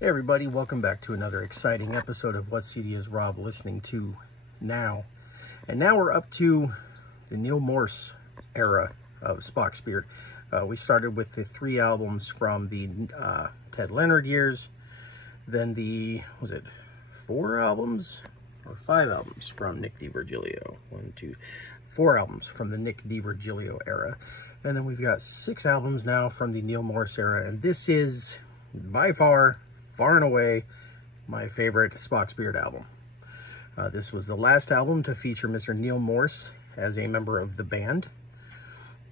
Hey everybody, welcome back to another exciting episode of What CD is Rob listening to now. And now we're up to the Neil Morse era of Spock's Beard. We started with the 3 albums from the Ted Leonard years, then the, was it 4 albums or 5 albums from Nick DiVirgilio? 4 albums from the Nick DiVirgilio era. And then we've got 6 albums now from the Neil Morse era, and this is by far and away my favorite Spock's Beard album. This was the last album to feature Mr. Neil Morse as a member of the band.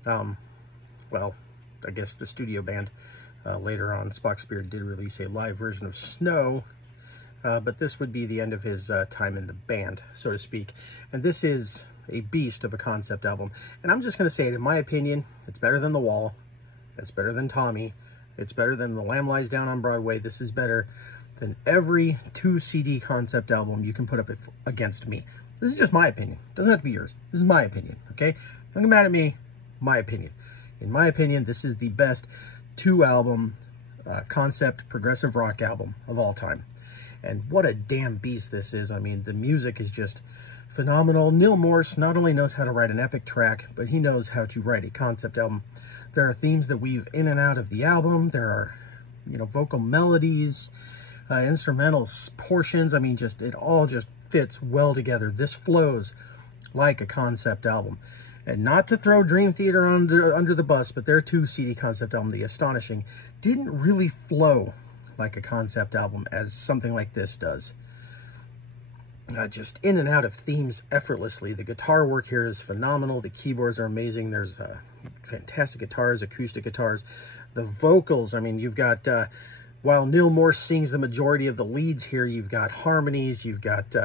Well, I guess the studio band. Later on, Spock's Beard did release a live version of Snow, but this would be the end of his time in the band, so to speak. And this is a beast of a concept album. And I'm just going to say it, in my opinion, it's better than The Wall. It's better than Tommy. It's better than The Lamb Lies Down on Broadway. This is better than every 2 CD concept album you can put up against me. This is just my opinion. It doesn't have to be yours. This is my opinion, okay? Don't get mad at me. My opinion. In my opinion, this is the best 2-album concept progressive rock album of all time. And what a damn beast this is. I mean, the music is just phenomenal. Neil Morse not only knows how to write an epic track, but he knows how to write a concept album. There are themes that weave in and out of the album. There are, vocal melodies, instrumental portions. I mean, it all just fits well together. This flows like a concept album. And not to throw Dream Theater under the bus, but their 2 CD concept album, The Astonishing, didn't really flow like a concept album as something like this does. Just in and out of themes effortlessly. The guitar work here is phenomenal. The keyboards are amazing. There's fantastic guitars, acoustic guitars. The vocals, I mean, you've got, while Neil Morse sings the majority of the leads here, you've got harmonies, you've got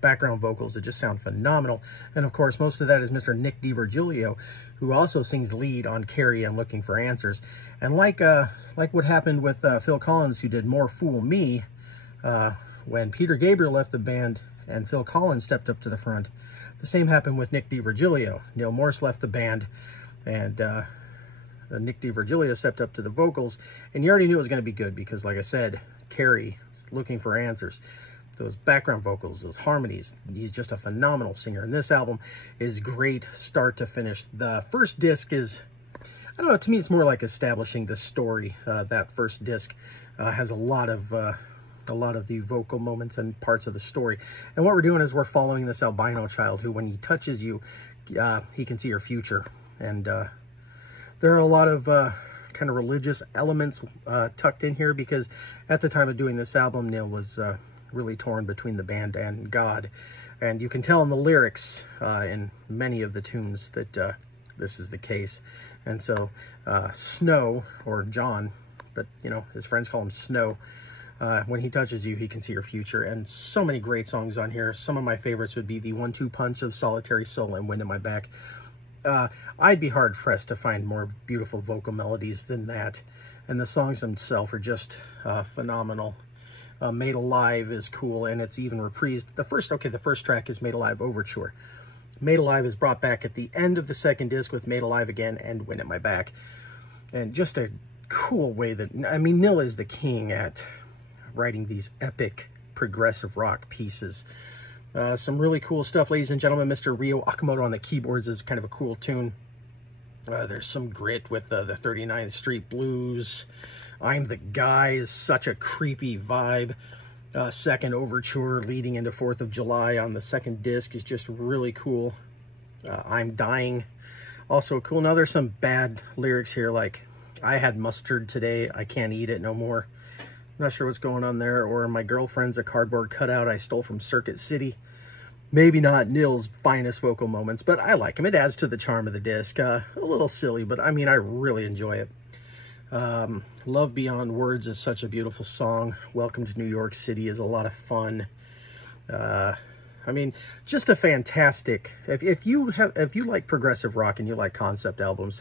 background vocals that just sound phenomenal. And of course, most of that is Mr. Nick DiVirgilio, who also sings lead on Carrie and Looking for Answers. And like what happened with Phil Collins, who did More Fool Me, when Peter Gabriel left the band and Phil Collins stepped up to the front, the same happened with Nick DiVirgilio. Neil Morse left the band, and Nick DiVirgilio stepped up to the vocals, and you already knew it was going to be good because, like I said, Carrie, Looking for Answers, those background vocals, those harmonies, he's just a phenomenal singer. And this album is great start to finish. The first disc is, I don't know, to me it's more like establishing the story. That first disc has a lot of the vocal moments and parts of the story. And what we're doing is we're following this albino child who, when he touches you, he can see your future. And there are a lot of kind of religious elements tucked in here because at the time of doing this album, Neil was really torn between the band and God. And you can tell in the lyrics in many of the tunes that this is the case. And so Snow, or John, but his friends call him Snow, when he touches you, he can see your future. And so many great songs on here. Some of my favorites would be the 1-2 punch of Solitary Soul and Wind in My Back. I'd be hard-pressed to find more beautiful vocal melodies than that. And the songs themselves are just phenomenal. Made Alive is cool, and it's even reprised. The first track is Made Alive Overture. Made Alive is brought back at the end of the second disc with Made Alive Again and Wind in My Back. And just a cool way that, I mean, Neil is the king at writing these epic progressive rock pieces. Some really cool stuff, ladies and gentlemen. Mr. Ryo Okamoto on the keyboards is kind of a cool tune. There's some grit with the 39th Street Blues. I'm the Guy is such a creepy vibe. Second overture leading into 4th of July on the second disc is just really cool. I'm Dying, also cool. Now there's some bad lyrics here, like I had mustard today, I can't eat it no more. Not sure what's going on there. Or my girlfriend's a cardboard cutout I stole from Circuit City. Maybe not Neil's finest vocal moments, but I like him. It adds to the charm of the disc. A little silly, but I mean, I really enjoy it. Love Beyond Words is such a beautiful song. Welcome to New York City is a lot of fun. I mean, just a fantastic. If you like progressive rock and you like concept albums,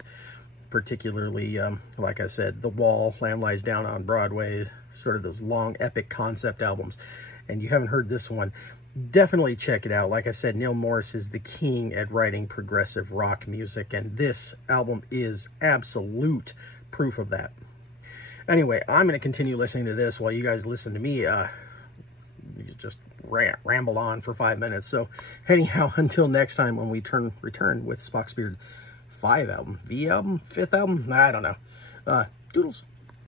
particularly, like I said, The Wall, Lamb Lies Down on Broadway, sort of those long epic concept albums, and you haven't heard this one, definitely check it out. Like I said, Neil Morse is the king at writing progressive rock music, and this album is absolute proof of that. Anyway, I'm going to continue listening to this while you guys listen to me just ramble on for 5 minutes. So anyhow, until next time when we return with Spock's Beard 5 album, V album, 5th album, I don't know. Doodles.